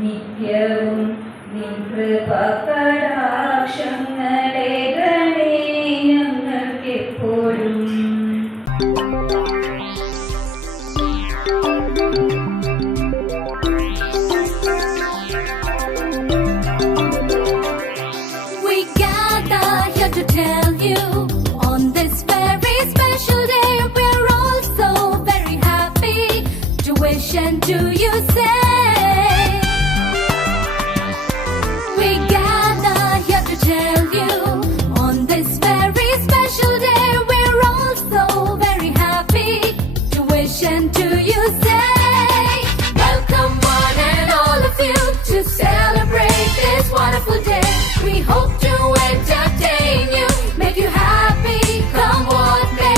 നിത്യവും നിൻ കൃപകടാക്ഷങ്ങളെ ഗണേ ഞങ്ങൾക്കെപ്പോഴും. To tell you on this very special day, we're all so very happy to wish and to you say, we gather here to tell you on this very special day, we're all so very happy to wish and to you say, welcome one and all of you to celebrate this wonderful day. We hope to entertain you, make you happy, come what may.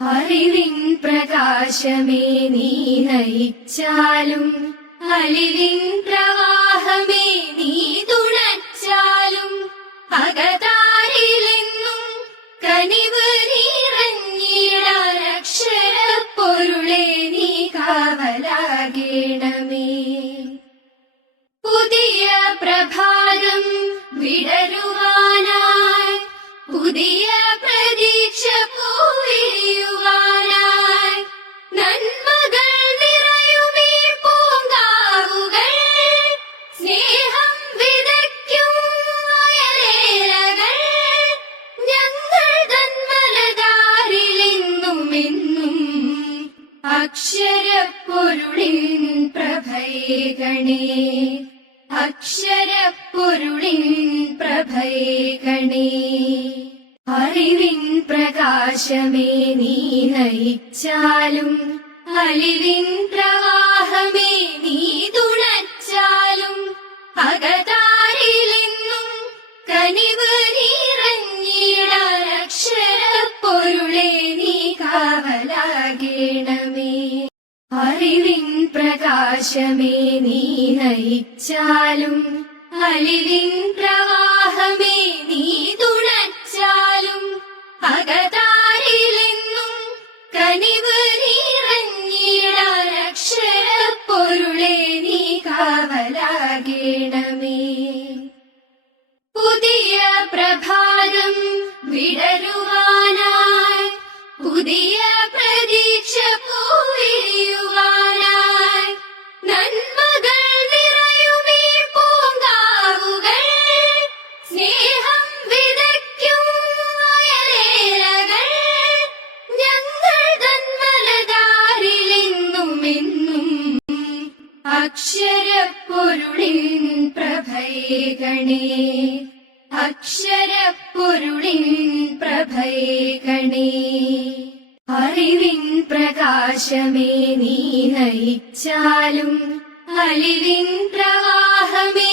അറിവിൻ പ്രകാശമേ നീ നയിച്ചാലും, അലിവിൻ പ്രവാഹമേ നീ തുണച്ചാലും, അകതാരിലെന്നും കനിവ് നിറഞ്ഞിടാൻ അക്ഷരപ്പൊരുളെ നീ കാവലാകേണമേ. പുതിയ പ്രഭാതം വിടരുവാനായി, പുതിയ പ്രതീക്ഷ പൂവിരിയുവാനായി, നന്മകൾ നിറയുമീ പൂങ്കാവുകൾ, സ്നേഹം വിതയ്ക്കും വയലേലകൾ, ഞങ്ങൾ തന്മലതാരിലെന്നും എന്നും അക്ഷരപ്പൊരുളിൻ പ്രഭയേകണേ, അക്ഷരപ്പൊരുളിൻ പ്രഭയേകണേ. അറിവിൻ പ്രകാശമേ നീ നയിച്ചാലും, അലിവിൻ പ്രവാഹമേ നീ തുണച്ചാലും, അകതാരിലെന്നും കനിവ് നിറഞ്ഞിടാൻ അക്ഷരപ്പൊരുളെ നീ കാവലാകേണമേ. അറിവിൻ പ്രകാശമേ നീ നയിച്ചാലും, അലിവിൻ പ്രവാഹമേ നീ തുണച്ചാലും, അകതാരിലെന്നും കനിവ് നിറഞ്ഞിടാൻ അക്ഷരപ്പൊരുളെ നീ കാവലാകേണമേ. പുതിയ പ്രഭാതം വിടരുവാനായി, പുതിയ പ്രതീക്ഷ പൂവിരിയുവാനായി, നന്മകൾ നിറയുമീ പൂങ്കാവുകൾ, സ്നേഹം വിതയ്ക്കും വയലേലകൾ, ഞങ്ങൾ തന്മലതാരിലെന്നും എന്നും അക്ഷരപ്പൊരുളിൻ പ്രഭയേകണേ, അക്ഷരപ്പൊരുളിൻ പ്രഭയേകണേ. അറിവിൻ പ്രകാശമേ നീ നയിച്ചാലും, അലിവിൻ പ്രവാഹമേ